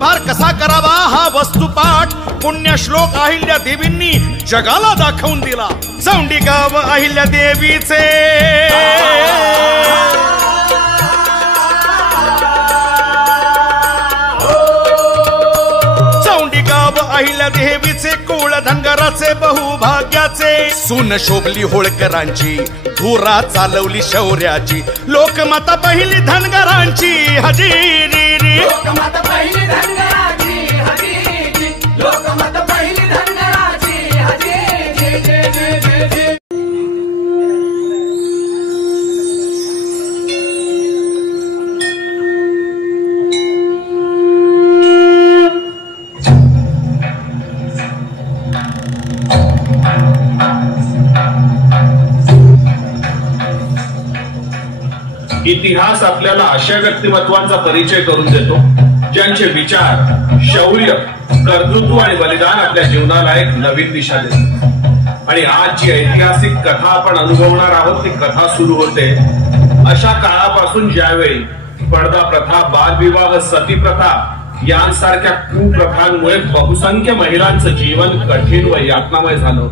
फार कसा करावा हा वस्तुपाठ पुण्य श्लोक अहिल्या देवींनी जगाला दाखवून दिला। चौंडिगाव अहिल्या देवीचे अहिल्या देवीचे कुळ धनगराचे बहुभाग्याचे सून शोभली होळकरांची धुरा चालवली शौर्याची लोकमाता पहिली धनगरांची हजेरी लोकमाता पहिली धनगरांची हजेरी लोकमाता पहिली धनगरांची हजेरी इतिहास आपल्याला अशा व्यक्तिमत्वांचा परिचय करून देतो ज्यांचे विचार, शौर्य, कर्तृत्व आणि बलिदान आपल्या जीवनाला एक नवीन दिशा देतात। आणि आज जी ऐतिहासिक कथा आपण अनुभवणार आहोत ती कथा सुरू होते अशा काळापासून ज्यावेळी पडदा प्रथा, बालविवाह, सती प्रथा यांसारख्या कुप्रथांमुळे बहुसंख्य महिलांचं जीवन कठीण व यातनामय झालं।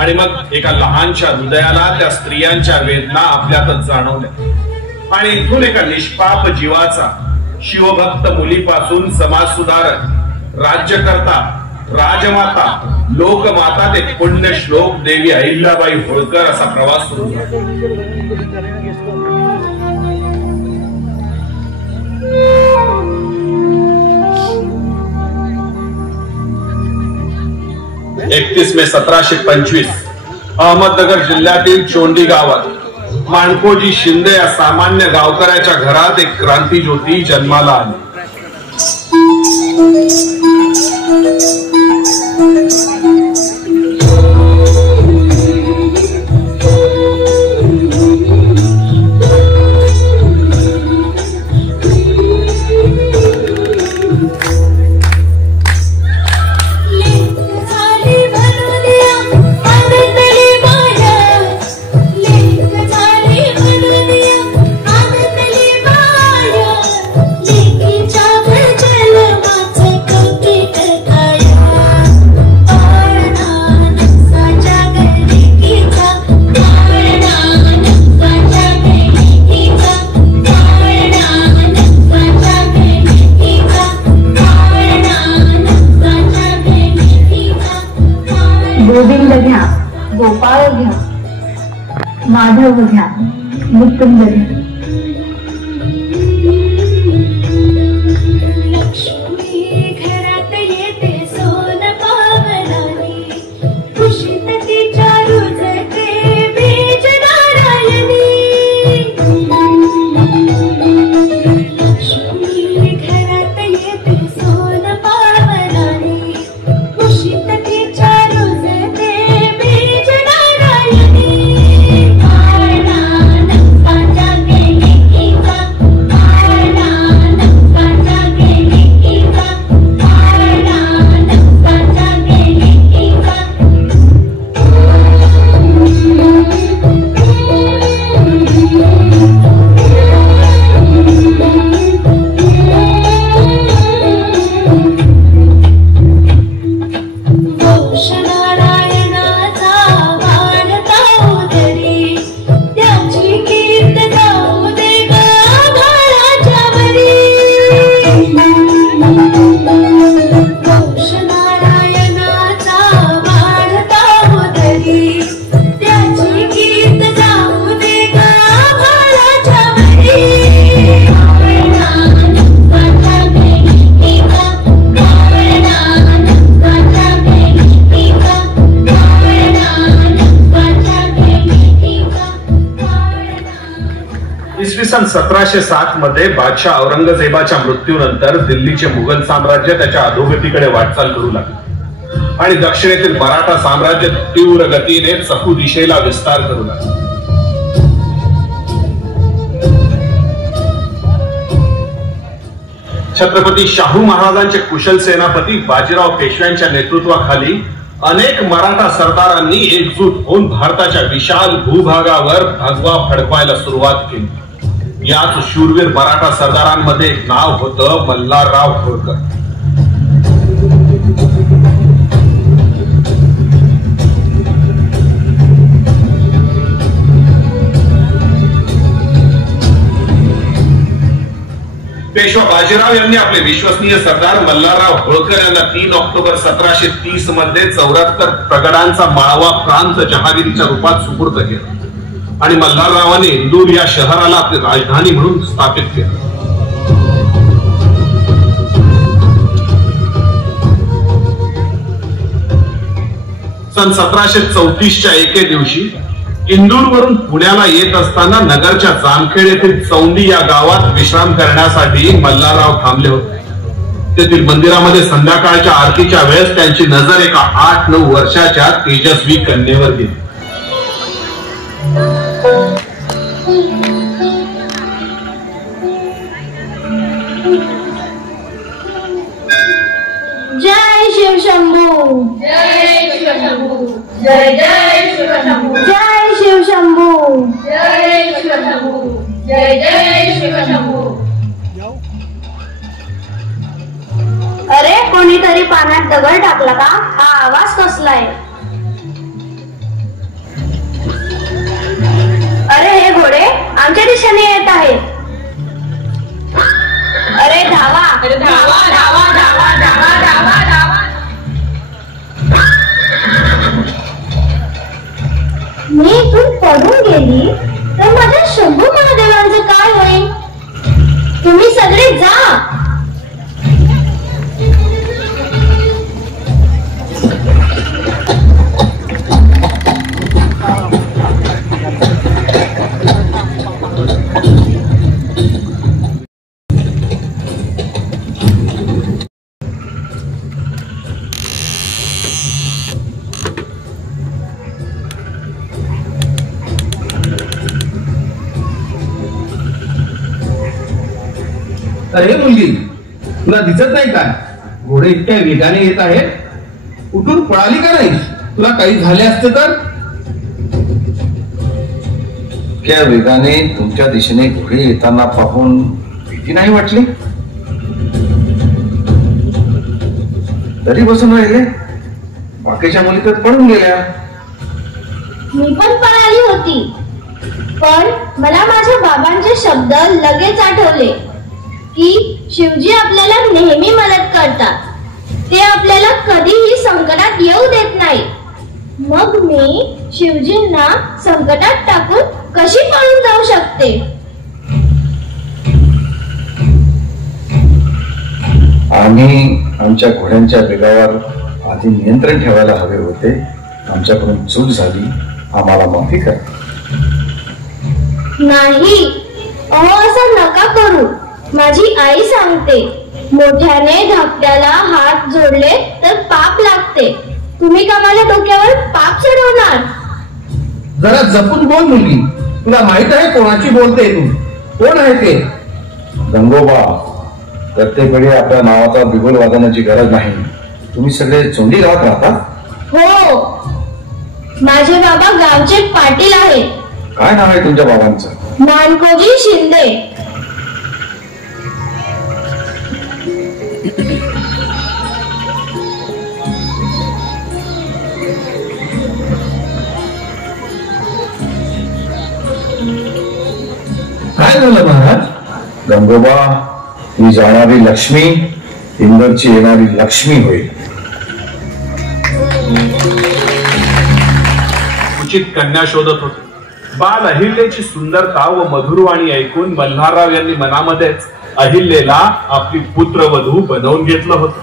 आणि मग एका लहानशा हृदयाला त्या स्त्रियांच्या वेदना आपल्यातच जाणवल्या आणि इथून एका निष्पाप जीवाचा, शिवभक्त मुलीपासून समाज सुधारक, राज्यकर्ता, राजमाता, लोकमाता ते पुण्य श्लोक देवी अहिल्याबाई होळकर असा प्रवास सुरू झाला। 31 मे 1725 अहमदनगर जिल्ह्यातील चोंडी गावात माणकोजी शिंदे या सामान्य गावकऱ्याच्या घरात एक क्रांती ज्योती जन्माला आली। गोविंद घ्या, गोपाळ घ्या, माधव घ्या, मुकुंद घ्या। सन 1707 मध्ये बादशाह औरंगजेबाच्या मृत्यूनंतर दिल्लीचे मुघल साम्राज्य त्याच्या अधोगतीकडे वाटचाल करू लागले आणि दक्षिणेतील मराठा साम्राज्य तीव्र गतीने चहू दिशेला विस्तार करू लागले। छत्रपती शाहू महाराजांचे कुशल सेनापती बाजीराव पेशव्यांच्या नेतृत्वाखाली अनेक मराठा सरदारांनी एकजूट होऊन भारताच्या विशाल भूभागावर भगवा फडकवायला सुरुवात केली। याच शूरवीर मराठा सरदारांमध्ये एक नाव होतं मल्हारराव होळकर. पेशवा बाजीराव यांनी आपले विश्वसनीय सरदार मल्हारराव होळकर यांना 3 ऑक्टोबर 1730 मध्ये 74 प्रगडांचा माळवा प्रांत जहागिरीच्या रूपात सुपूर्द केला आणि मल्हाररावांनी इंदूर या शहराला आपली राजधानी म्हणून स्थापित केलं. सन 1734च्या एके दिवशी इंदूरवरून पुण्याला येत असताना नगरच्या जामखेड येथील चौंडी या गावात विश्राम करण्यासाठी मल्हारराव थांबले होते. तेथील मंदिरामध्ये संध्याकाळच्या आरतीच्या वेळेस त्यांची नजर एका 8-9 वर्षाच्या तेजस्वी कन्येवर गेली. जय शिवशंभू, जय शिवशंभू, जय जय शिवशंभू, जय शिवशंभू, जय शिवशंभू, जय जय शिवशंभू. अरे कोणीतरी पाण्यात दगड टाकला का? हा आवाज कसलाय? अरे हे घोडे आमच्या दिशेने येत आहेत. अरे धावा, धावा धावा धावा धावा धावा धावा. मी इथून पडून गेली तर माझ्या शंभू महादेवांचं काय होईल? तुम्ही सगळे जा. अरे मुलगी, तुला दिसत नाही काय? घोडे इतक्या वेगाने येत आहेत. उठून पळाली का नाही? तुला काही झाले असते तर? इतक्या वेगाने तुमच्या दिशेने घोडे येताना पाहून भीती नाही वाटली? तरी बसून राहिले. बाकीच्या मुली तर पळून गेल्या. मी पण पळाली होती, पण मला माझ्या बाबांचे शब्द लगेच आठवले की शिवजी आपल्याला नेहमी मदत करतात. ते आपल्याला कधीही संकटात येऊ देत नाही. मग मी शिवजींना संकटात टाकून कशी पळून जाऊ शकते? आम्ही आमच्या घोड्यांच्या वेगावर आधी नियंत्रण ठेवायला हवे होते. आमच्याकडून चूक झाली, आम्हाला माफी करा. नाही, अहो असं नका करू. माझी आई सांगते, मोठ्याने धाकट्याला हात जोडले तर पाप लागते. तुम्ही का माझ्या डोक्यावर पाप चढवणार? जरा जपून बोल मुलगी. तुला माहित आहे कोणाची बोलते तू? कोण आहे ते? गंगोबा, प्रत्येक वेळी आपल्या नावाचा बिगुल वाजवण्याची गरज नाही. तुम्ही सगळे चोंडी गावात राहता? हो, माझे बाबा गावचे पाटील आहेत. काय नाव आहे तुमच्या बाबांचं? मानकोजी शिंदे. काय झालं महाराज? गंगोबा, ही जाणारी लक्ष्मी इंदरची येणारी लक्ष्मी होईल. उचित कन्या शोधत होते. बाल अहिल्याची सुंदरता व मधुरवाणी ऐकून मल्हारराव यांनी मनामध्येच अहिल्याला आपली पुत्रवधू बनवून घेतलं होतं.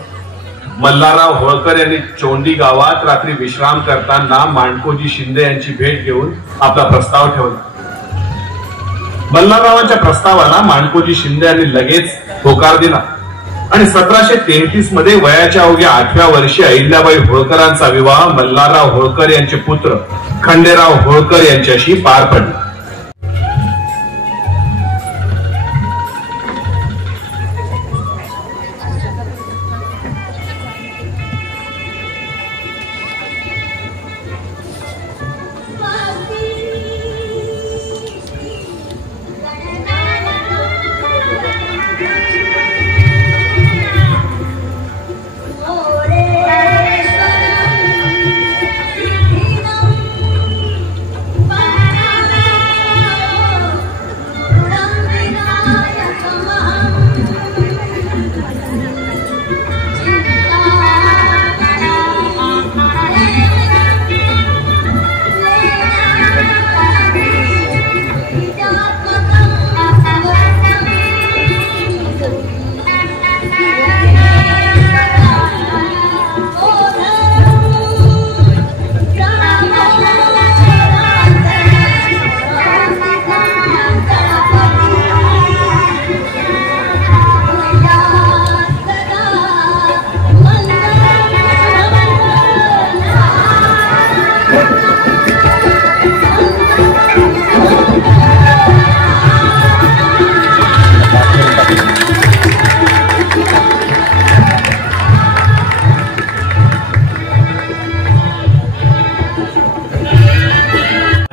मल्हारराव होळकर यांनी चोंडी गावात रात्री विश्राम करताना माणकोजी शिंदे यांची भेट घेऊन आपला प्रस्ताव ठेवला. मल्हाररावांच्या प्रस्तावाला माणकोजी शिंदे यांनी लगेच होकार दिला आणि 1733 मध्ये वयाच्या अवघ्या 8व्या वर्षी अहिल्याबाई होळकरांचा विवाह मल्हारराव होळकर यांचे पुत्र खंडेराव होळकर यांच्याशी पार पडला.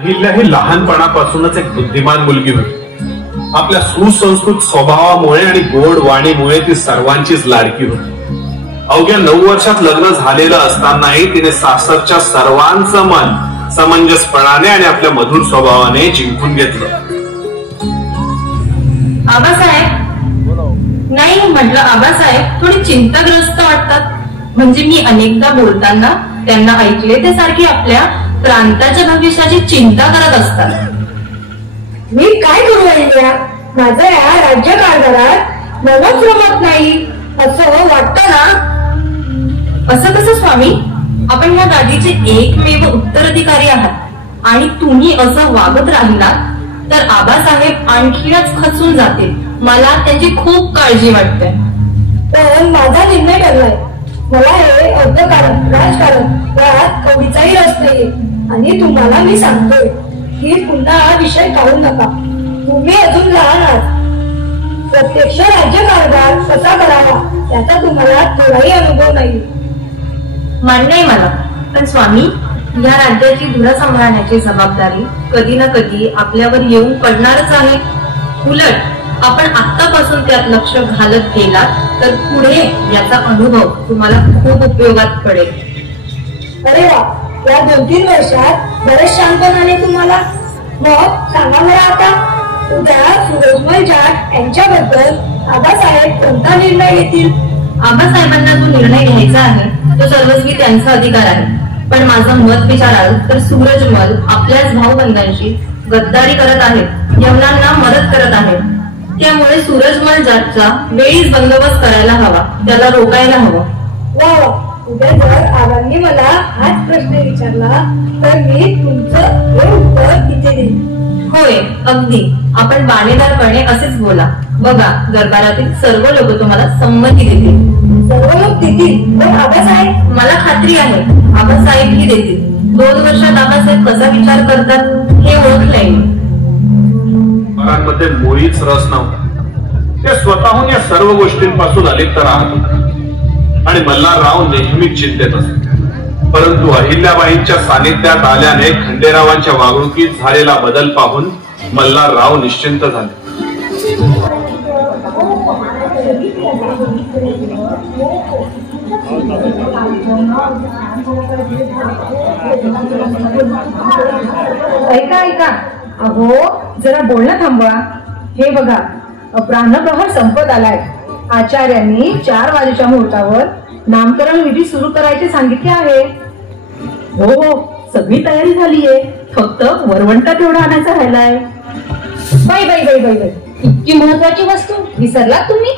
अहिल्या ही लहानपणापासूनच एक बुद्धिमान मुलगी होती. आपल्या सुसंस्कृत स्वभावामुळे आणि गोड वाणीमुळे ती सर्वांचीच लाडकी होती. अवघ्या 9 वर्षात लग्न झालेलं असतानाही तिने सासरच्या सर्वांचं मन समंजसपणाने आणि आपल्या मधुर स्वभावाने जिंकून घेतलं. आबासाहेब, नाही म्हटलं आबासाहेब थोडी चिंताग्रस्त वाटतात. म्हणजे मी अनेकदा बोलताना त्यांना ऐकले ते सारखी आपल्या प्रांताच्या भविष्याची चिंता करत असतात. मी काय करू अहिल्या, माझं या राज्य कारभारात मनच रमत नाही असं वाटतं ना. असं कसं स्वामी, आपण या गादीचे एकमेव उत्तराधिकारी आहात आणि तुम्ही असं वागत राहिलात तर आबासाहेब आणखीनच खचून जातील. मला त्यांची खूप काळजी वाटते. पण माझा निर्णय ठरलाय. मला हे अर्थकारण राजकारण यात कवडीचाही रस नाही. आणि तुम्हाला मी सांगतोय की पुन्हा हा विषय काढू नका. तुम्ही अजून लहान आहात. प्रत्यक्ष राज्य कारभार कसा करावा त्याचा तुम्हाला थोडाही अनुभव नाही. मान्य आहे मला, पण स्वामी या राज्याची धुरा सांभाळण्याची जबाबदारी कधी ना कधी आपल्यावर येऊन पडणारच आहे. उलट आपण आतापासून त्यात लक्ष घालत गेलात तर पुढे याचा अनुभव तुम्हाला खूप उपयोगात पडेल. अरे वा, या 2-3 वर्षात बरेच शांतपणाने तुम्हाला. मग सांगा मला आता, उद्या सूरजमल जाट यांच्याबद्दल आबासाहेब कोणता निर्णय घेतील? आबासाहेबांना जो निर्णय घ्यायचा आहे तो सर्वस्वी त्यांचा अधिकार आहे. पण माझं मत विचाराल तर सूरजमल आपल्याच भाऊबंधांशी गद्दारी करत आहेत, यवनांना मदत करत आहेत. त्यामुळे सूरजमल जाटचा वेळीच बंदोबस्त करायला हवा, त्याला रोखायला हवं. वा वा, उद्या जर आबांनी मला हाच प्रश्न विचारला तर मी तुमचं हे उत्तर इथे देईन. होय, अगदी. आपण बाणेदारपणे असेच बोला. बघा, दरबारातील सर्व लोक तुम्हाला संमती देतील. सर्व लोक देतील, पण आबासाहेब? मला खात्री आहे आबासाहेबही देतील. 2 वर्षात आबासाहेब कसा विचार करतात हे ओळखलंय मी. मध्ये मुळीच रस नव्हता. ते स्वतःहून या सर्व गोष्टींपासून अलिप्त राहत होते आणि मल्हारराव नेहमीच चिंतेत असत. परंतु अहिल्याबाईंच्या सानिध्यात आल्याने खंडेरावांच्या वागणुकीत झालेला बदल पाहून मल्हारराव निश्चिंत झाले. ऐका ऐका, अहो जरा बोलणं थांबवा. हे बघा, प्राणप्रहर संपत आलाय. आचार्यांनी 4 वाजेच्या मुहूर्तावर नामकरण विधी सुरू करायचे सांगितले आहे. हो हो, सगळी तयारी झालीये, फक्त वरवंटा तेवढा आणायचा राहिलाय. बाई बाई बाई बाई बाई, इतकी महत्वाची वस्तू विसरलात तुम्ही?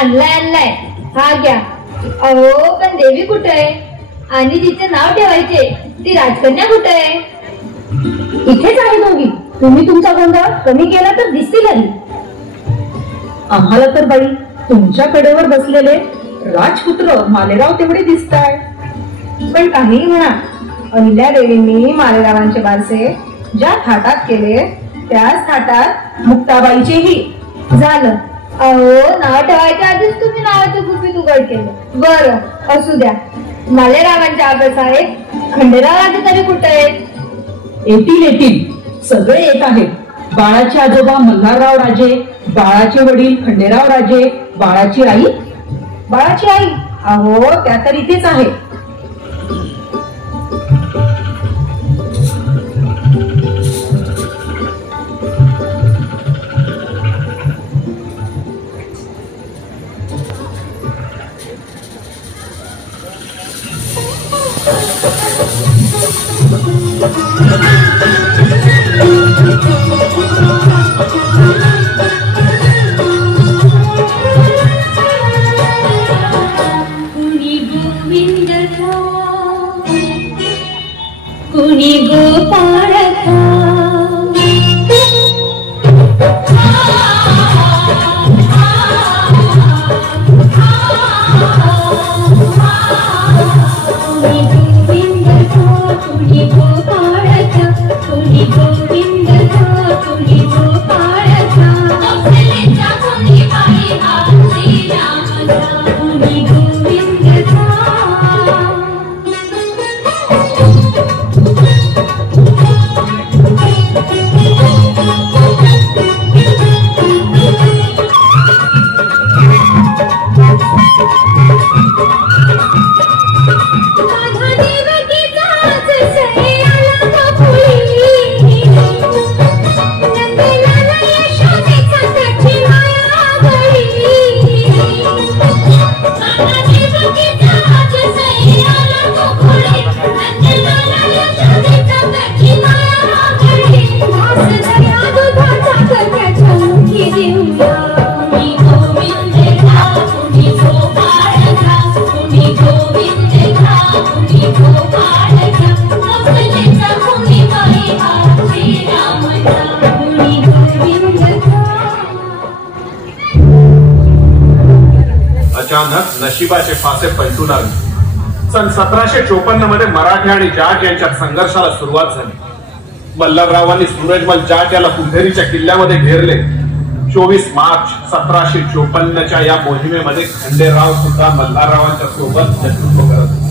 आणलाय, हा घ्या. अहो पण देवी कुठे आहे आणि तिचे नाव ठेवायचे, ती राजकन्या कुठे आहे? इथेच आहे दोघी. तुम्ही तुमचा गोंधळ कमी केला तर दिसतील घरी. आम्हाला तर बाई तुमच्या कडेवर बसलेले राजपुत्र मालेराव तेवढे दिसताय. पण काही म्हणा, अहिल्यादेवींनी मालेरावांचे बारसे ज्या थाटात केले त्याच थाटात मुक्ताबाईचेही झालं. अहो नाव ठेवायच्या आधीच तुम्ही नावाचे गुपित उघड केलं. बरं, असू द्या. मालेरावांच्या आबासाहेब खंडेराव तरी कुठे आहेत? येतील, सगळे येत आहेत. बाळाचे आजोबा मल्हारराव राजे, बाळाचे वडील खंडेराव राजे, बाळाची आई. बाळाची आई? अहो त्या तर इथेच आहे. अचानक नशिबाचे फासे पलटून आले. सन 1754 मध्ये मराठे आणि जाट यांच्यात संघर्षाला सुरुवात झाली. वल्लभरावांनी सूरजमल जाट याला कुंभेरीच्या किल्ल्यामध्ये घेरले. 24 मार्च 1754च्या या मोहिमेमध्ये खंडेराव सुद्धा मल्हाररावांच्या सोबत नेतृत्व करत होते.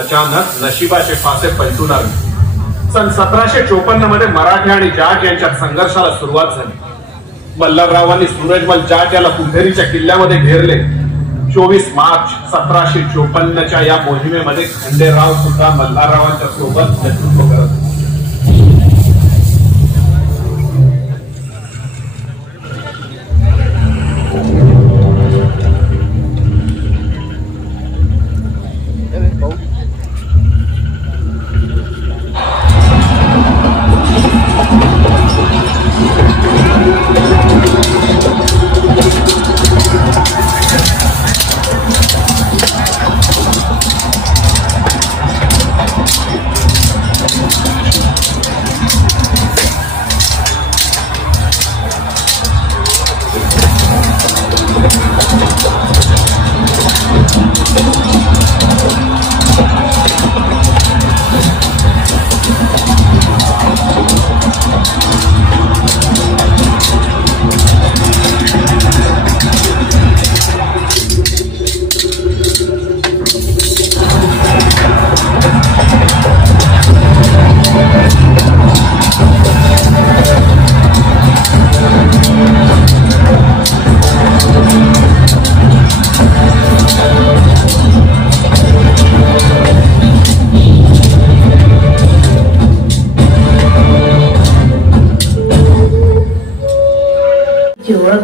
अचानक नशिबाचे फासे पलटून आले. सन 1754 मध्ये मराठे आणि जाट यांच्यात संघर्षाला सुरुवात झाली. वल्लभरावांनी सूरजमल जाट याला कुंभेरीच्या किल्ल्यामध्ये घेरले. 24 मार्च 1754च्या या मोहिमेमध्ये खंडेराव सुद्धा मल्हाररावांच्या सोबत नेतृत्व करत होते.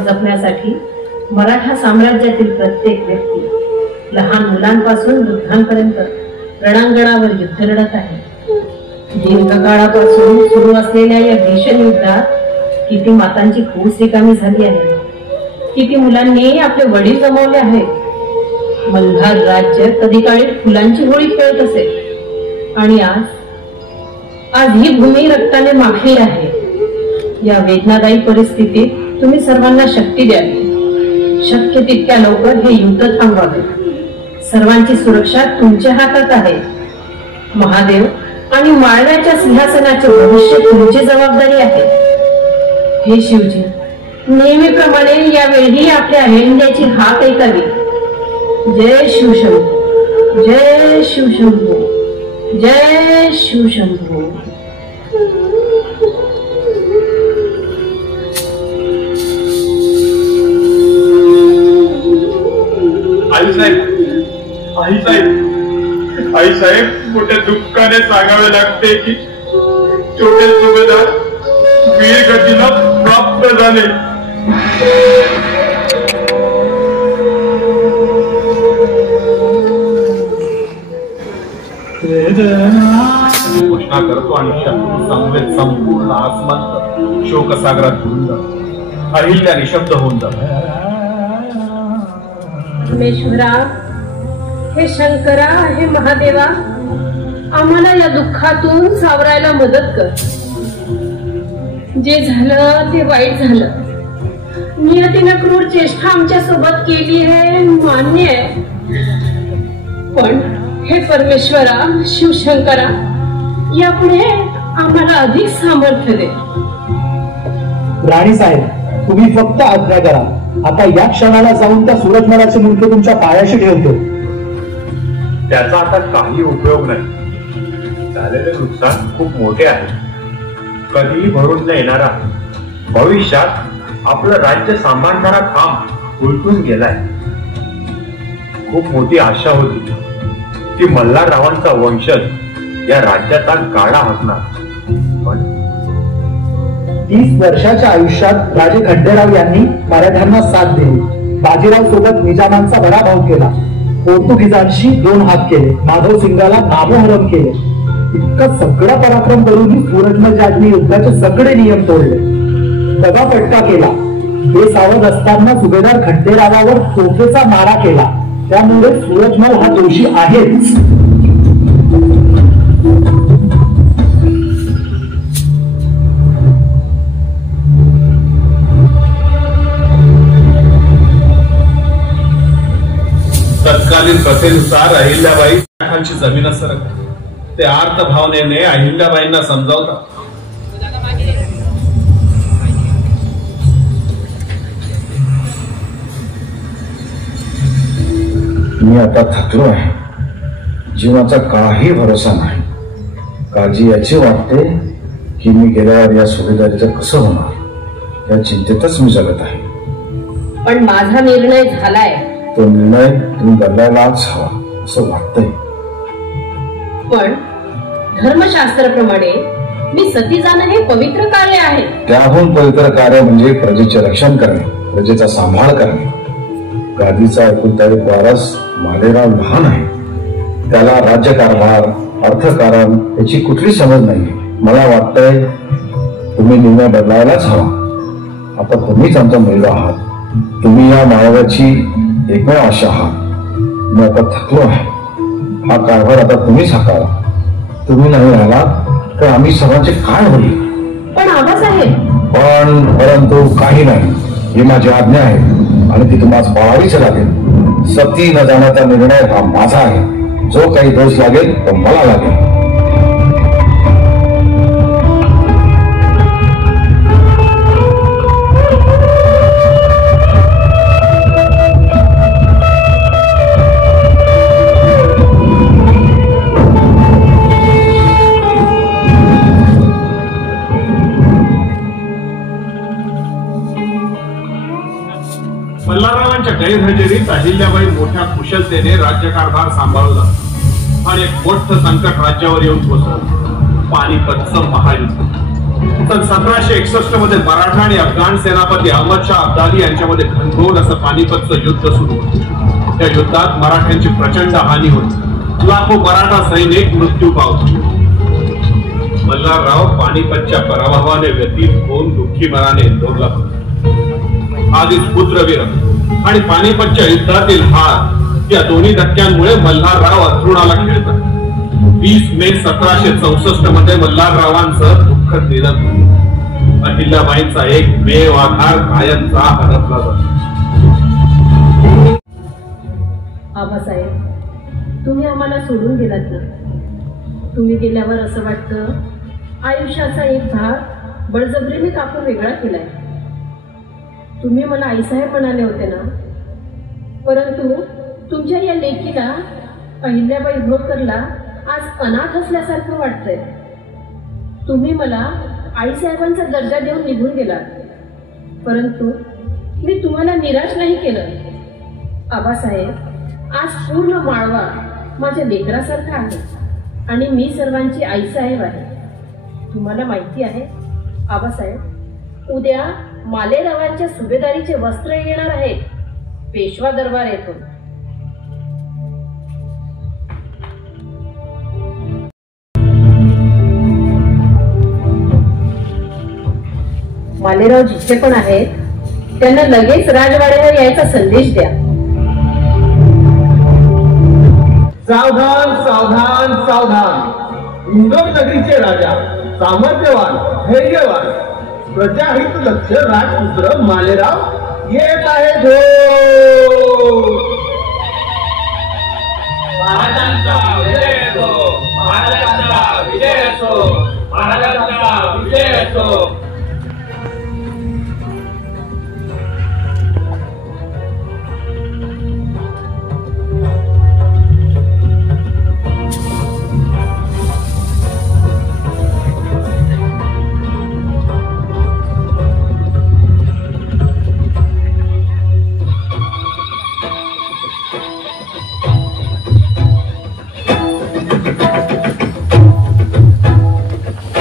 जपण्यासाठी मराठा साम्राज्यातील प्रत्येक व्यक्ती लहान मुलांपासून वृद्धांपर्यंत रणांगणावर युद्ध लढत आहे. दीर्घकाळापासून सुरू असलेल्या या भीषण युद्धात किती मातांची खूस रिकामी झाली आहे, किती मुलांनी आपले वडील गमावले आहेत. मल्हार राज्य कधी काळी फुलांची होळी खेळत असे आणि आज ही भूमी रक्ताने माखली आहे. या वेदनादायी परिस्थितीत तुम्ही सर्वांना शक्ती द्यावी. शक्य तितक्या लवकर हे युद्ध थांबवावे. सर्वांची सुरक्षा तुमच्या हातात आहे. महादेव आणि माळव्याच्या सिंहासनाचे भविष्य तुमची जबाबदारी आहे. हे शिवजी, नेहमीप्रमाणे यावेळी आपल्या अहिल्याची हाक ऐकावी. जय शिवशंभू, जय शिवशंभू, जय शिवशंभू. आई साहेब मोठ्या दुःखाने सांगावे लागते की छोटे सुभेदार वीर गतीला प्राप्त झाले. घोषणा करतो आणि समवेत संपूर्ण आसमंत शोकसागरात धुंद अहिल्या निशब्द होऊन जातो. परमेश्वरा, हे शंकरा, हे महादेवा, आम्हाला या दुःखातून सावरायला मदत कर. जे झालं ते वाईट झालं. नियतीनं क्रूर चेष्टा आमच्या सोबत केली आहे मान्य आहे, पण हे परमेश्वरा शिवशंकरा यापुढे आम्हाला अधिक सामर्थ्य दे. राणी साहेब, तुम्ही फक्त आज्ञा करा. आता या क्षणाला जाऊन त्या सूरजमलाचे मुंडके तुमच्या पायाशी ठेवतो. त्याचा आता काही उपयोग नाही. झालेले नुकसान खूप मोठे आहे, कधीही भरून न येणारा. भविष्यात आपलं राज्य सांभाळणारा खांब उलटून गेलाय. खूप मोठी आशा होती की मल्हाररावांचा वंशज या राज्याचा गाडा हाकणार, पण 30 वर्षाच्या आयुष्यात राजे खंडेराव यांनी मराठ्यांना साथ दिली. बाजीराव सोबत निजामांचा पराभव केला. पोर्तुगीजांशी 2 हात केले. माधव सिंगाला नामोहरम केले. इतकं सगळं पराक्रम करूनही सूरजमल जाटने युद्धाचे सगळे नियम तोडले. दगाफटका केला. बेसावध असताना सुभेदार खंडेरावावर तोफेचा मारा केला. त्यामुळे सूरजमल हा दोषी आहेच. तत्कालीन प्रथेनुसार अहिल्याबाई खानची जमीन सरकते. ते आर्त भावनेने अहिल्याबाईंना समजावतात. मी आता थकलो आहे. जीवाचा काही भरोसा नाही. काळजी याची वाटते की मी गेल्यावर या सुभेदारीचं कसं होणार या चिंतेतच मी जगत आहे. पण माझा निर्णय झालाय. तो निर्णय तुम्ही बदलायलाच हवा असं वाटतंय. पण धर्मशास्त्राप्रमाणे मी सती जाणं हे पवित्र कार्य आहे. त्याहून पवित्र कार्य म्हणजे प्रजेचे रक्षण करणे, प्रजेचा सांभाळ करणे. गादीचा एकुलता एक वारस मालेराव लहान आहे. त्याला राज्यकारभार अर्थकारण याची कुठली समज नाही. मला वाटतंय तुम्ही निर्णय बदलायलाच हवा. आता तुम्हीच आमचा मुलगा आहात. तुम्ही या माळव्याची एकमेव आशा आहात. मी आता थकलो आहे. हा कारभार आता तुम्हीच हाताळा. तुम्ही नाही राहिलात तर आम्ही सर्वांचे काय होईल. पण आबासाहेब, परंतु काही नाही. ही माझी आज्ञा आहे आणि ती तुम्हाला पाळावीच लागेल. सती न जाण्याचा निर्णय हा माझा आहे. जो काही दोष लागेल तो मला लागेल. मल्हाररावांच्या गैरहजेरीत अहिल्याबाई मोठ्या कुशलतेने राज्यकारभार सांभाळला आणि एक मोठं संकट राज्यावर येऊन पोहोचलं. पानिपतचं महायुद्ध. सन 1761 मध्ये मराठा आणि अफगाण सेनापती अहमदशाह अब्दाली यांच्यामध्ये घनघोर असं पानिपतचं युद्ध सुरू होतं. त्या युद्धात मराठ्यांची प्रचंड हानी होती. लाखो मराठा सैनिक मृत्यू पावले. मल्हारराव पानिपतच्या पराभवाने व्यतीत होऊन दुःखी मनाने इंदोरला होते. आधीच पुत्रवीर आणि पानिपतच्या युद्धातील हार या दोन्ही धक्क्यांमुळे मल्हारराव अथरुणाला खेळतात. 20 मे 1764 मध्ये मल्हाररावांचं दुःखद निधन झालं. अहिल्याबाईंचा एकमेव आधार कायमचा हरपला जातो. आबासाहेब, तुम्ही आम्हाला सोडून गेलात ना. तुम्ही गेल्यावर असं वाटतं आयुष्याचा एक भाग बळजबरीने कापून वेगळा केलाय. तुम्ही मला आईसाहेब म्हणाले होते ना, परंतु तुमच्या या लेकीला अहिल्याबाई होळकरला आज अनाथ असल्यासारखं वाटतंय. तुम्ही मला आईसाहेबांचा दर्जा देऊन निघून गेलात, परंतु मी तुम्हाला निराश नाही केलं. आबासाहेब, आज पूर्ण माळवा माझ्या लेकरासारखा आहे आणि मी सर्वांची आईसाहेब आहे. तुम्हाला माहिती आहे आबासाहेब, उद्या मालेरावांच्या सुभेदारीचे वस्त्र येणार आहेत पेशवा दरबार येथून. मालेराव जिथे पण आहेत त्यांना लगेच राजवाड्यावर यायचा संदेश द्या. सावधान सावधान सावधान. इंदोर नगरीचे राजा, सामर्थ्यवान, धैर्यवान, प्रजाहित लक्ष राजपुत्र मालेराव येत आहे झोप. महाराजांचा विजय असो, महाराजांचा विजय असो, महाराजांचा विजय असो.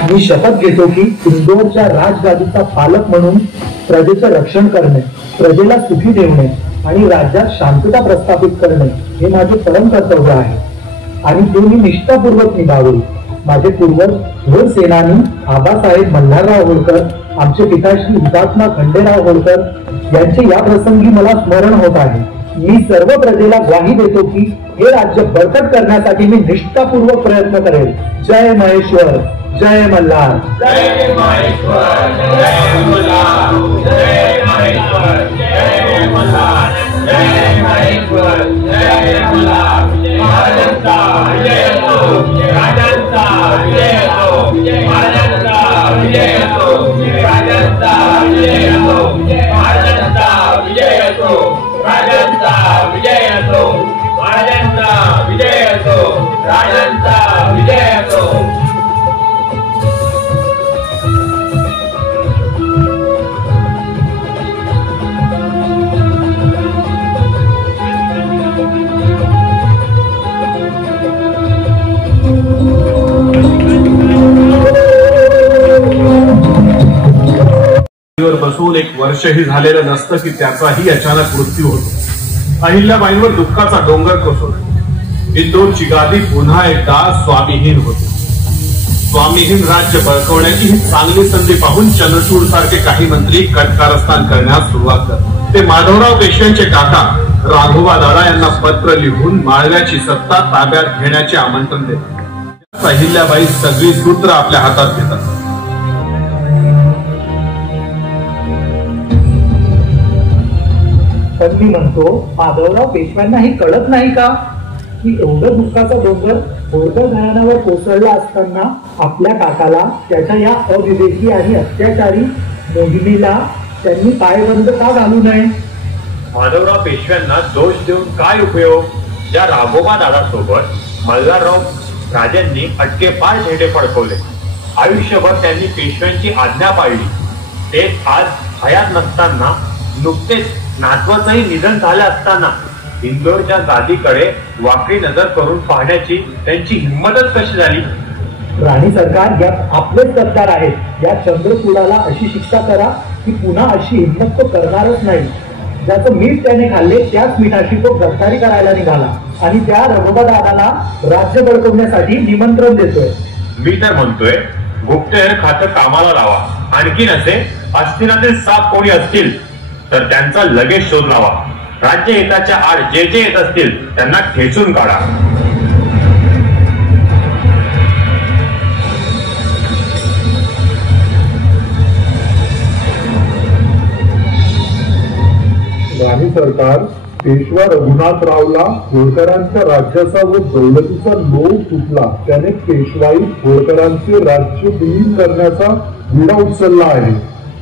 मी शपथ घेतो की इंदोरच्या राजगादीचा पालक म्हणून प्रजेचं रक्षण करणे, प्रजेला सुखी ठेवणे आणि राज्यात शांतता प्रस्थापित करणे हे माझे परम कर्तव्य आहे आणि ते मी निष्ठापूर्वक निभावेल. माझे पूर्वज थोर सेनानी आबासाहेब मल्हारराव होळकर, आमचे पिताश्री हुतात्मा खंडेराव होळकर यांचे या प्रसंगी मला स्मरण होत आहे. मी सर्व प्रजेला ग्वाही देतो की हे राज्य बळकट करण्यासाठी मी निष्ठापूर्वक प्रयत्न करेल. जय महेश्वर, जय मल्हार. जय महेश्वर, जय मल्हार, जय महेश्वर, जय मल्हार, जय महेश्वर, जय मल्हार. महाराजांचा विजय असो, राजांचा विजय असो, महाराजांचा विजय असो, राजांचा विजय असो, महाराजांचा विजय असो, राजांचा विजय असो, महाराजांचा विजय असो, राजांचा विजय असो. बसून एक वर्षही झालेलं नसतं की त्याचाही अचानक मृत्यू होतो. अहिल्याबाईंवर दुःखाचा डोंगर कोसळतो. इंदोरची गादी पुन्हा एकदा स्वामीहीन होते. स्वामीहीन राज्य बळकवण्याची ही चांगली संधी पाहून चंद्रचूड सारखे काही मंत्री कटकारस्थान करण्यास सुरुवात करतात. ते माधवराव पेशव्यांचे काका राघोबा दादा यांना पत्र लिहून माळव्याची सत्ता ताब्यात घेण्याचे आमंत्रण देतात. अहिल्याबाई सगळी सूत्र आपल्या हातात घेतात. पण मी म्हणतो, माधवराव पेशव्यांना हे कळत नाही का की एवढं दुःखाचा डोंगर होळकर घराण्यावर कोसळला असताना आपल्या काकाला त्याच्या या अविवेकी आणि अत्याचारी मोहिमेला त्यांनी पायबंद का घालू नये? माधवराव पेशव्यांना दोष देऊन काय उपयोग? ज्या राघोबा दादासोबत मल्हारराव राजांनी अटके पार झेंडे फडकवले, आयुष्यभर त्यांनी पेशव्यांची आज्ञा पाळली, तेच आज हयात नसताना, नुकतेच नातवाचंही निधन झालं असताना इंदोरच्या गादीकडे वाकडी नजर करून पाहण्याची त्यांची हिंमतच कशी झाली? राणी सरकार यात आपलेच गद्दार आहेत. या चंद्रचूडाला अशी शिक्षा करा की पुन्हा अशी हिंमत तो करणारच नाही. ज्याचं मीठ त्याने खाल्ले त्याच मिठाशी तो गद्दारी करायला निघाला आणि त्या रघोबा दादाला राज्य बळकवण्यासाठी निमंत्रण देतोय. मी तर म्हणतोय, गुप्तहेर खातं कामाला लावा. आणखी नसे अस्थिनातील साप कोणी असतील तर त्यांचा लगेच शोध लावा. राज्य हिताच्या आड जे जे येत असतील त्यांना ठेचून काढा. राणी सरकार, पेशवा रघुनाथरावला होळकरांच्या राज्याचा व दौलतीचा लोभ सुटला. त्याने पेशवाई होळकरांचे राज्य विलीन करण्याचा विडा उचलला आहे.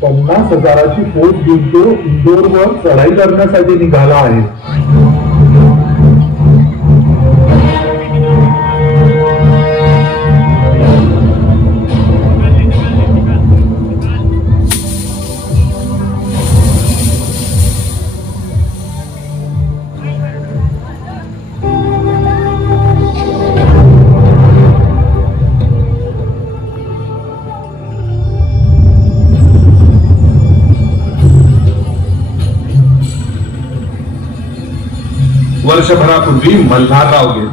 50,000ची फौज घेऊन तो इंदोरवर चढाई करण्यासाठी निघाला आहे. वर्षभरापूर्वी मल्हारराव गेले.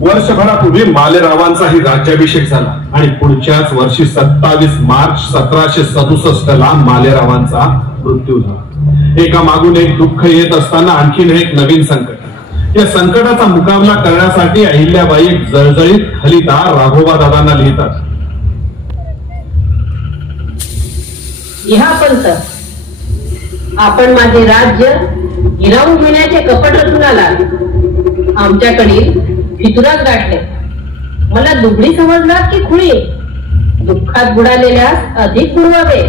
वर्षभरापूर्वी मालेरावांचाही राज्याभिषेक झाला आणि पुढच्याच वर्षी 27 मार्च 1767 मालेरावांचा मृत्यू झाला. एका मागून एक दुःख येत असताना आणखीन एक नवीन संकट. या संकटाचा मुकाबला करण्यासाठी अहिल्याबाई एक जळजळीत खलिता राघोबा दादांना लिहितात. ह्या पंत, आपण माझे राज्य हिरावून घेण्याचे कपट रचून आलात. आमच्याकडील फितुराच गाठले. मला दुबळी समजलात की खुळी? दुःखात बुडालेल्यास अधिक पुरवावे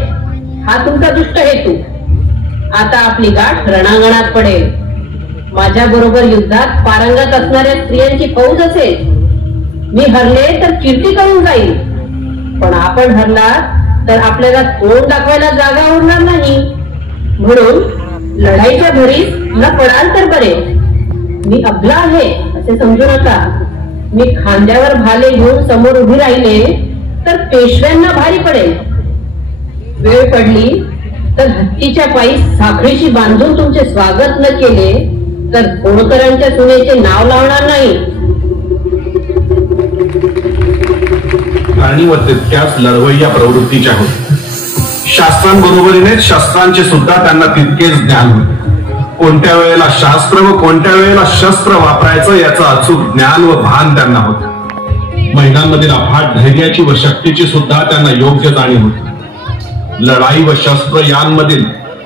हा तुमचा दुष्ट हेतू. आता आपली गाठ रणांगणात पडेल. माझ्या बरोबर युद्धात पारंगत असणाऱ्या स्त्रियांची फौज असेल. मी हरले तर कीर्ती करून जाईल, पण आपण हरलात तर आपल्याला तोंड दाखवायला जागा उरणार नाही. म्हणून लढाईच्या भरीत न पडाल तर बरे. मी अबला आहे असे समजू नका. मी खांद्यावर भाले घेऊन समोर उभी राहिले तर पेशव्यांना भारी पडेल. वेळ पडली तर हत्तीच्या पायी साखळीशी बांधून तुमचे स्वागत न केले तर होळकरांच्या सुनेचे नाव लावणार नाही. आणि व तितक्याच लढवय्या प्रवृत्तीच्या होत्या. शास्त्रांबरोबरीने शस्त्रांचे सुद्धा त्यांना तितकेच ज्ञान होते. कोणत्या वेळेला शास्त्र व कोणत्या वेळेला शस्त्र वापरायचं याचं अचूक ज्ञान व भान त्यांना होतं. महिलांमधील अफाट धैर्याची व शक्तीची सुद्धा त्यांना योग्य जाणीव होती. लढाई व शस्त्र यांमधील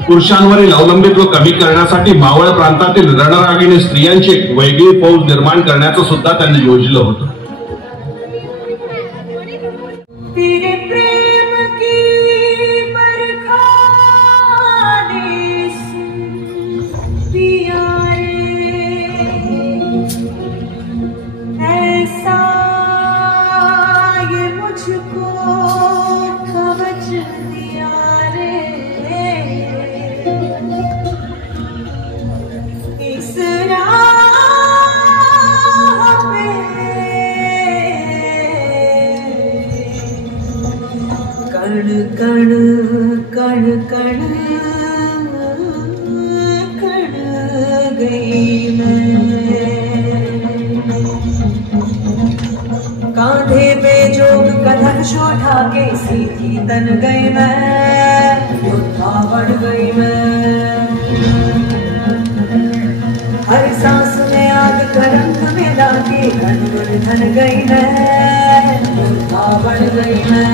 पुरुषांवरील अवलंबित्व कमी करण्यासाठी मावळ प्रांतातील रणरागिणी स्त्रियांची एक वेगळी फौज निर्माण करण्याचं सुद्धा त्यांनी योजलं होतं. कण कण कण कण गई मैं, कांधे पे जोग कधर शोठा के सीधी तन गई मैं, योद्धा बढ़ गई मैं। हर सांस में आग करंग में लाके घन धन गई मैं, योद्धा बढ़ गई मैं।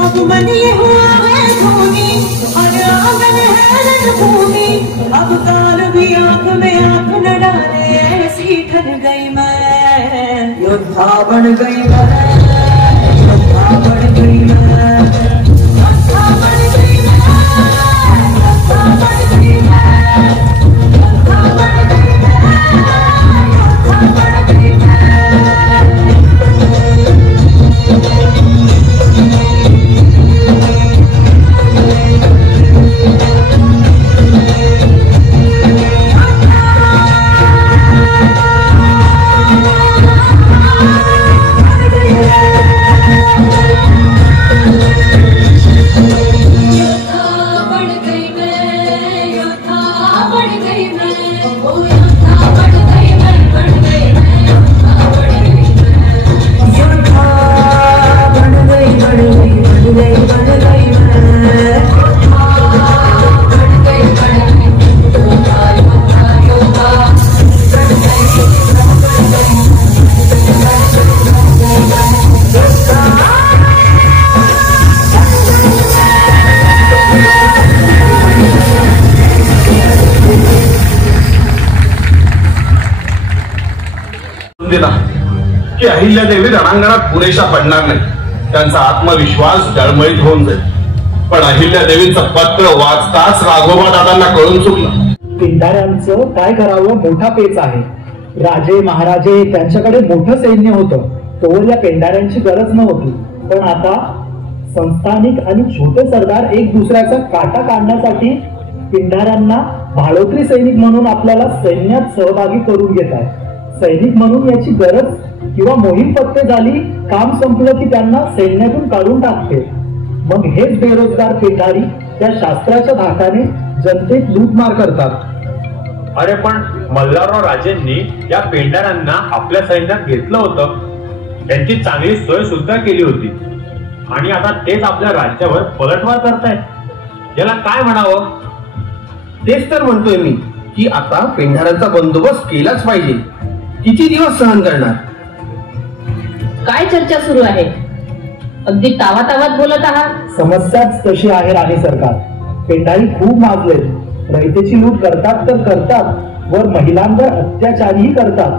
अब मन ये हुआ है धोनी और आंगन है रणभूमि, अब काल भी आंख में आंख न डाले ऐसी ठन गई मैं, योद्धा बन गई मैं, योद्धा बन गई मैं, योद्धा बन गई मैं, योद्धा बन गई मैं, योद्धा बन गई मैं, योद्धा बन गई मैं। की अहिल्यादेवी रणांगणात पुरेशा पडणार नाही, त्यांचा आत्मविश्वास डळमळीत होऊन जाईल. पण अहिल्यादेवींचं पत्र वाचताच राघोबा दादांना कळून चुकलं. पिंडाऱ्यांचं काय करावं मोठा पेच आहे. राजे महाराजे त्यांच्याकडे मोठं सैन्य होतं, तोवर या पेंढाऱ्यांची गरज नव्हती. पण आता संस्थानिक आणि छोटे सरदार एक दुसऱ्याचा काटा काढण्यासाठी पिंडाऱ्यांना भाडोत्री सैनिक म्हणून आपल्याला सैन्यात सहभागी करून घेत आहे. सैनिक म्हणून याची गरज किंवा मोहीम पत्ते झाली, काम संपलं की त्यांना सैन्यातून काढून टाकते. मग हेच बेरोजगार पेंढारी त्या शास्त्राच्या धाकाने जनतेत लूटमार करतात. अरे पण मल्हारराव राजेंनी या पेंढाऱ्यांना आपल्या सैन्यात घेतलं होतं, त्यांची चांगली सोय सुद्धा केली होती, आणि आता तेच आपल्या राज्यावर पलटवार करतायत. याला काय म्हणावं? तेच तर म्हणतोय मी की आता पेंढाऱ्यांचा बंदोबस्त केलाच पाहिजे. किती दिवस सहन करणार? काय चर्चा सुरू आहे? अगदी तावातावात बोलत आहात. समस्याच तशी आहे राणे सरकार. पेंढारी खूप माजलेत. रयतेची लूट करतात तर करतात, वर महिलांवर अत्याचारही करतात.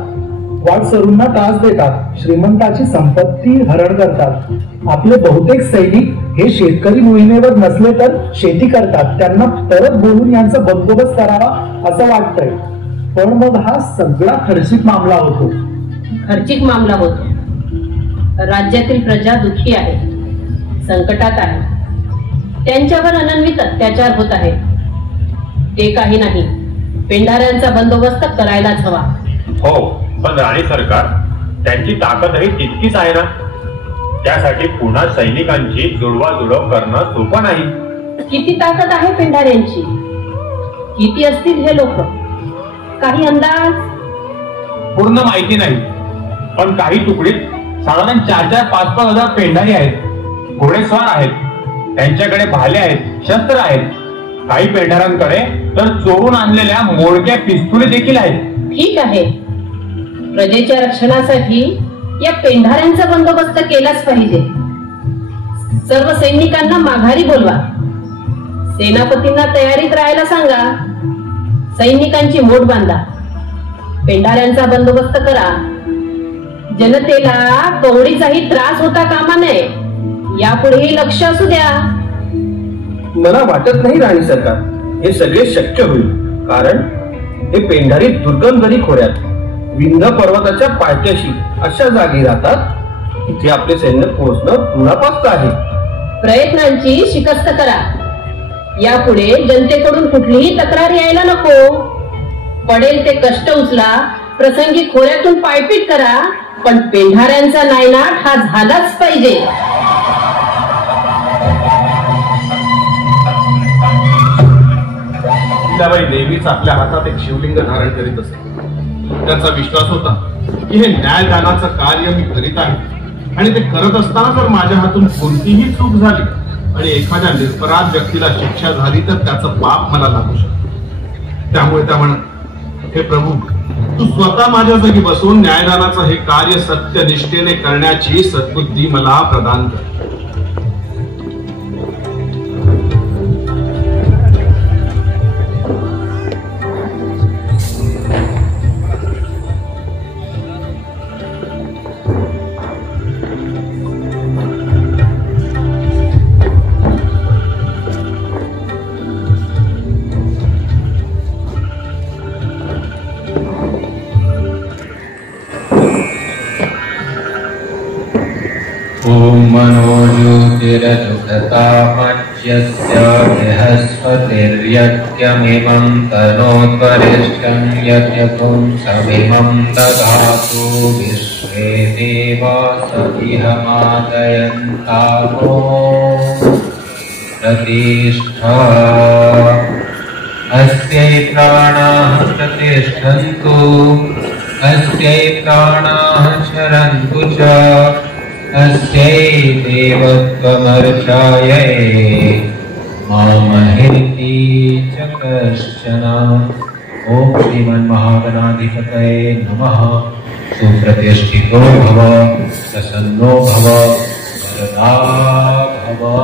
वाटसरूंना त्रास देतात, श्रीमंताची संपत्ती हरण करतात. आपले बहुतेक सैनिक हे शेतकरी मोहिमेवर नसले तर शेती करतात. त्यांना परत बोलून यांचा बंदोबस्त करावा असं वाटतंय. पण मग हा सगळा खर्चिक मामला होतो. खर्चिक मामला होतो. राज्यातील प्रजा दुःखी आहे, संकटात आहे. त्यांच्यावर अनन्वित अत्याचार होत आहे. ते काही नाही, पेंढाऱ्यांचा बंदोबस्त करायलाच हवा. हो, पण राणे सरकार, त्यांची ताकदही तितकीच आहे ना. त्यासाठी पुन्हा सैनिकांची जुळवाजुळव करणं सोपं नाही. किती ताकद आहे पेंढाऱ्यांची? किती असतील हे लोक? काही अंदाज? पूर्ण माहिती नाही, पण काही तुकडीत साधारण 4-5 हजार पेंढारी आहेत. घोडेस्वार आहेत, त्यांच्याकडे भाले आहेत, शस्त्र आहेत. काही पेंढाऱ्यांकडे तर चोरून आणलेल्या मोडक्या पिस्तुले देखील आहेत. ठीक आहे, प्रजेच्या रक्षणासाठी या पेंढाऱ्यांचा बंदोबस्त केलाच पाहिजे. सर्व सैनिकांना माघारी बोलवा. सेनापतींना तयारीत राहायला सांगा. सैनिकांची मोठ बांधा. पेंढाऱ्यांचा बंदोबस्त करा. जनतेला कवडीचाही त्रास होता कामा नये. यापुढेही लक्ष असू द्या. मला वाटत नाही राणी सरकार हे सगळे शक्य होईल. कारण हे पेंढारी दुर्गम दरी खोऱ्यात विंध्य पर्वताच्या पायथ्याशी अशा जागी राहतात तिथे आपले सैन्य पोहोचणं दुरापास्त आहे. प्रयत्नांची शिकस्त करा. यापुढे जनतेकडून कुठलीही तक्रार यायला नको. पडेल ते कष्ट उचला. प्रसंगी खोऱ्यातून पायपीट करा, पण पेंढाऱ्यांचा नायनाट हा झालाच पाहिजे. नेहमीच आपल्या हातात एक शिवलिंग धारण करीत असे. त्यांचा विश्वास होता की हे न्यायदानाचं कार्य मी करीत आहे आणि ते करत असताना जर माझ्या हातून कोणतीही चूक झाली आणि एखाद्या निरपराध व्यक्तीला शिक्षा झाली तर त्याचं पाप मला लागू शकतं. त्यामुळे त्या म्हणत, हे प्रभू, तू स्वतः माझ्या जागी बसून न्यायदानाचं हे कार्य सत्यनिष्ठेने करण्याची सद्बुद्धी मला प्रदान कर. मनोज्योतिरजुगतामच्यस्य बृहस्पतिर्यज्ञमिमं तनोत्वरिष्ठं यज्ञपुं समिमं दधातु विश्वे देवासविहमादयन्तामो प्रतिष्ठा अस्यै प्राणाः प्रतिष्ठन्तु अस्यै प्राणाः शरन्तु च अस्यै देवत्वमर्चायै मामहेति च कश्चन। ओम श्रीमन्महागणाधिपतये नमः। सुप्रतिष्ठितो भव, प्रसन्नो भव, वरदा भव।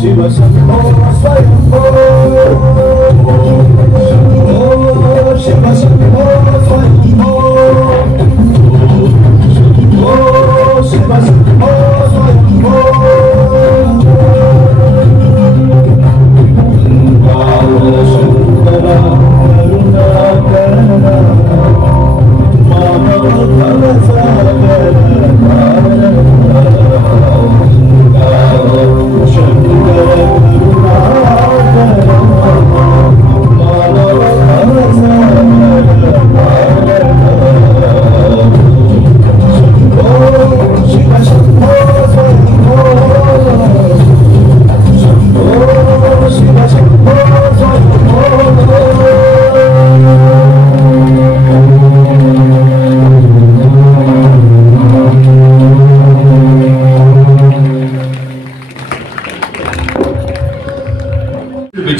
Shiva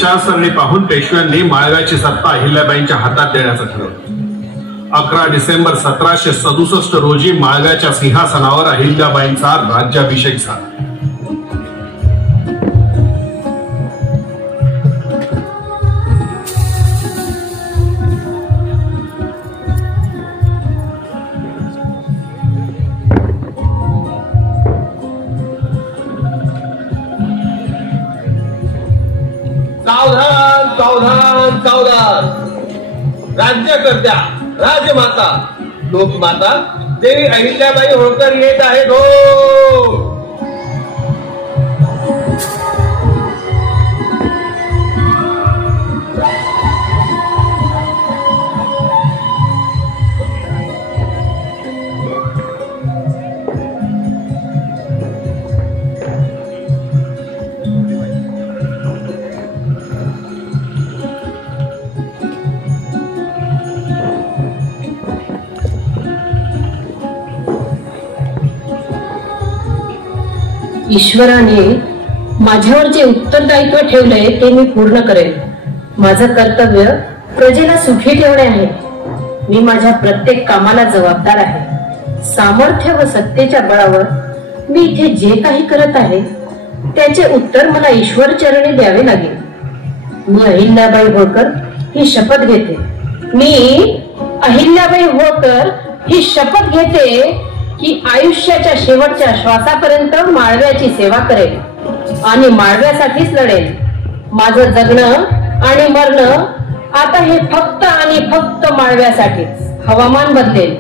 विचारसरणी पाहून पेशव्यांनी माळव्याची सत्ता अहिल्याबाईंच्या हातात देण्याचं ठरवलं. 11 डिसेंबर 1767 रोजी माळव्याच्या सिंहासनावर अहिल्याबाईंचा राज्याभिषेक झाला. सावधान सावधान सावधान. राज्यकर्त्या, राजमाता, लोकमाता देवी अहिल्याबाई होळकर येत आहेत हो. ईश्वराने माझ्यावर जे उत्तरदायित्व ठेवलंय ते मी पूर्ण करेन. माझं कर्तव्य प्रजेला सुखी ठेवणे आहे. मी माझ्या प्रत्येक कामाला जबाबदार आहे. सामर्थ्य व सत्तेच्या बळावर मी इथे जे काही करत आहे त्याचे उत्तर मला ईश्वर चरणी द्यावे लागेल. मी अहिल्याबाई होळकर ही शपथ घेते. मी अहिल्याबाई होळकर ही शपथ घेते की आयुष्याच्या शेवटच्या श्वासापर्यंत माळव्याची सेवा करेल आणि माळव्यासाठीच लढेल. माझं जगणं आणि मरणं आता हे फक्त आणि फक्त माळव्यासाठीच. हवामान बदलेल,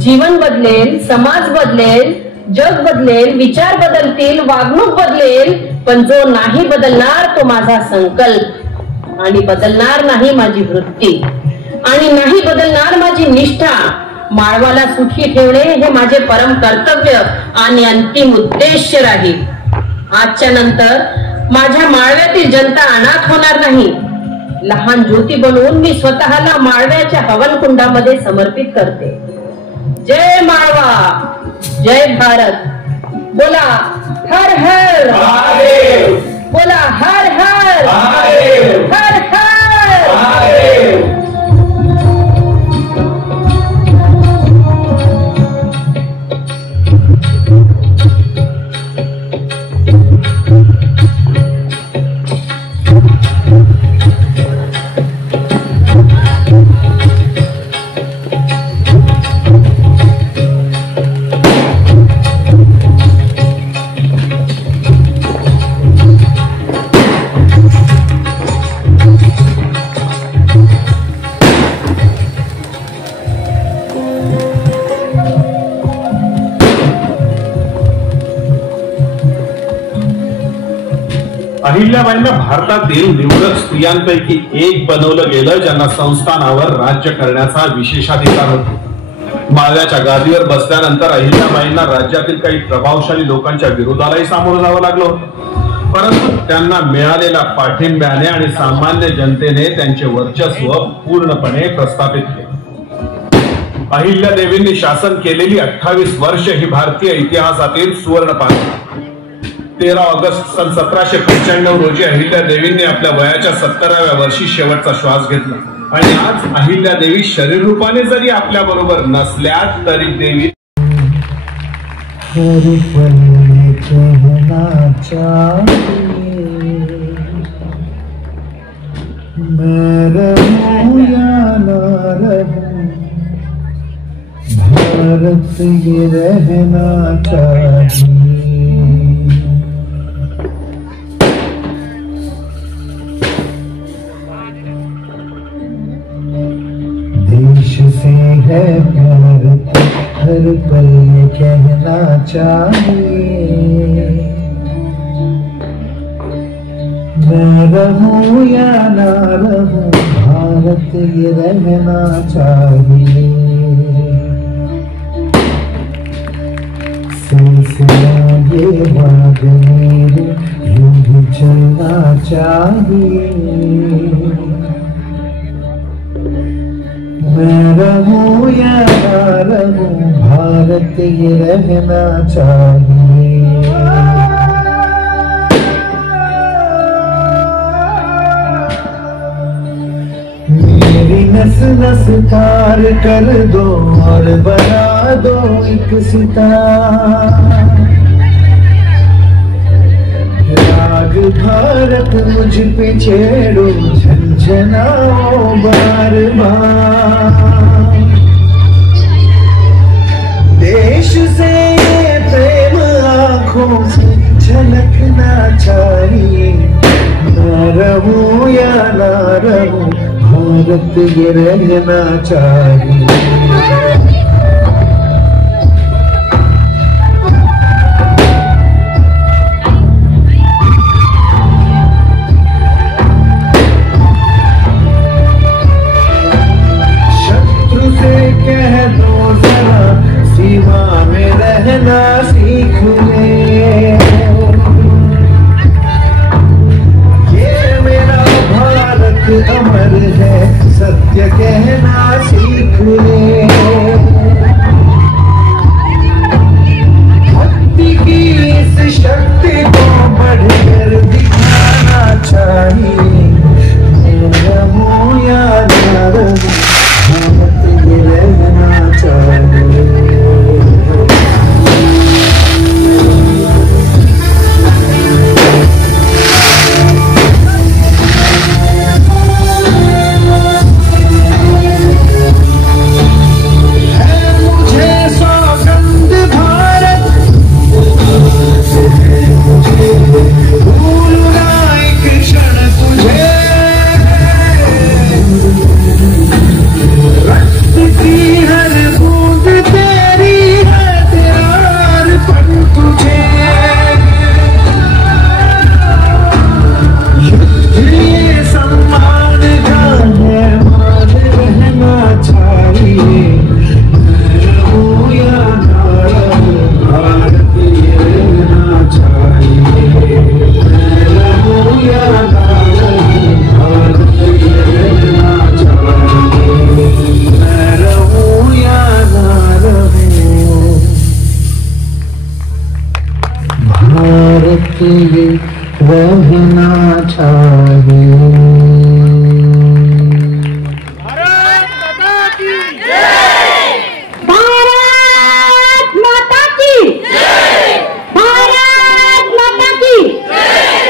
जीवन बदलेल, समाज बदलेल, जग बदलेल, विचार बदलतील, वागणूक बदलेल, पण जो नाही बदलणार तो माझा संकल्प, आणि बदलणार नाही माझी वृत्ती, आणि नाही बदलणार माझी निष्ठा. माळवाला सुखी ठेवणे हे माझे परम कर्तव्य आणि अंतिम उद्देश राहील. आजच्या नंतर माझ्या माळव्यातील जनता अनाथ होणार नाही. लहान ज्योती बनवून मी स्वतःला माळव्याच्या हवनकुंडामध्ये समर्पित करते. जय माळवा, जय भारत. बोला हर हर महादेव. बोला हर हर महादेव. हर हर महादेव. अहिल्याबाईंना भारतातील निवडक स्त्रियांपैकी एक बनवलं गेलं ज्यांना संस्थानावर राज्य करण्याचा विशेषाधिकार होता. माळव्याच्या गादीवर बसल्यानंतर अहिल्याबाईंना राज्यातील काही प्रभावशाली लोकांच्या विरोधालाही सामोरं जावं लागलं होतं. परंतु त्यांना मिळालेल्या पाठिंब्याने आणि सामान्य जनतेने त्यांचे वर्चस्व पूर्णपणे प्रस्थापित केले. अहिल्यादेवींनी शासन केलेली 28 वर्ष ही भारतीय इतिहासातील सुवर्णपान. 13 ऑगस्ट सन 1795 रोजी अहिल्यादेवींनी आपल्या वयाच्या 70व्या वर्षी शेवटचा श्वास घेतला. आणि आज अहिल्यादेवी शरीर रूपाने जरी आपल्या बरोबर नसल्या तरी देवी भारत ये रहना चाहिए. देश से है प्यार तो हर पल ये कहना चाहिए. मैं रहूं या ना रहूं भारत ये रहना चाहिए. सिलसिला ये बात मेरे यूं ही चलना चाहिए. मैं रहूं या ना रहूं भारत ये रहना चाहिए. मेरी नस नस तार कर दो और बना दो एक सितार। राग भारत मुझ पे छेड़ो झंझनाओ बार बार। देश से प्रेम आँखों से झलकना चाहिए। ना रहूं या ना रहूं भारत ये रहना चाहिए। सीमा में रहना सीख ले। ये मेरा भारत अमर है सत्य कहना सीख ले। भक्ति की इस शक्ति को बढ़कर दिखाना चाहिए। रहूं या ना रहूं भारत ये रहना चाहिए। रहना चाहिए। भारत माता की जय। भारत माता की जय। भारत माता की जय।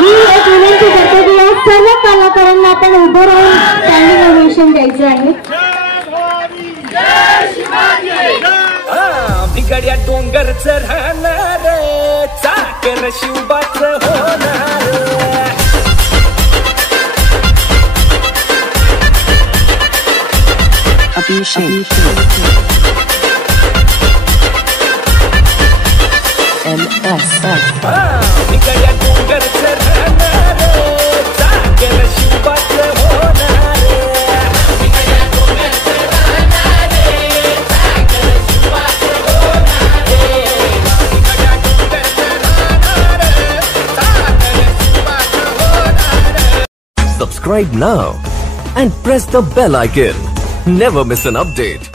मी एक विनंती करते की या सर्व कलाकारांना आपण उभं राहून स्टँडिंग ओवेशन द्यायचे आहे। गड्या डोंगरच राहणार चाकर शिवबाच होणार। अभिषेक गड्या डोंगरच राहणार चाकर शिवबाच होणार। Subscribe now and press the bell icon. Never miss an update.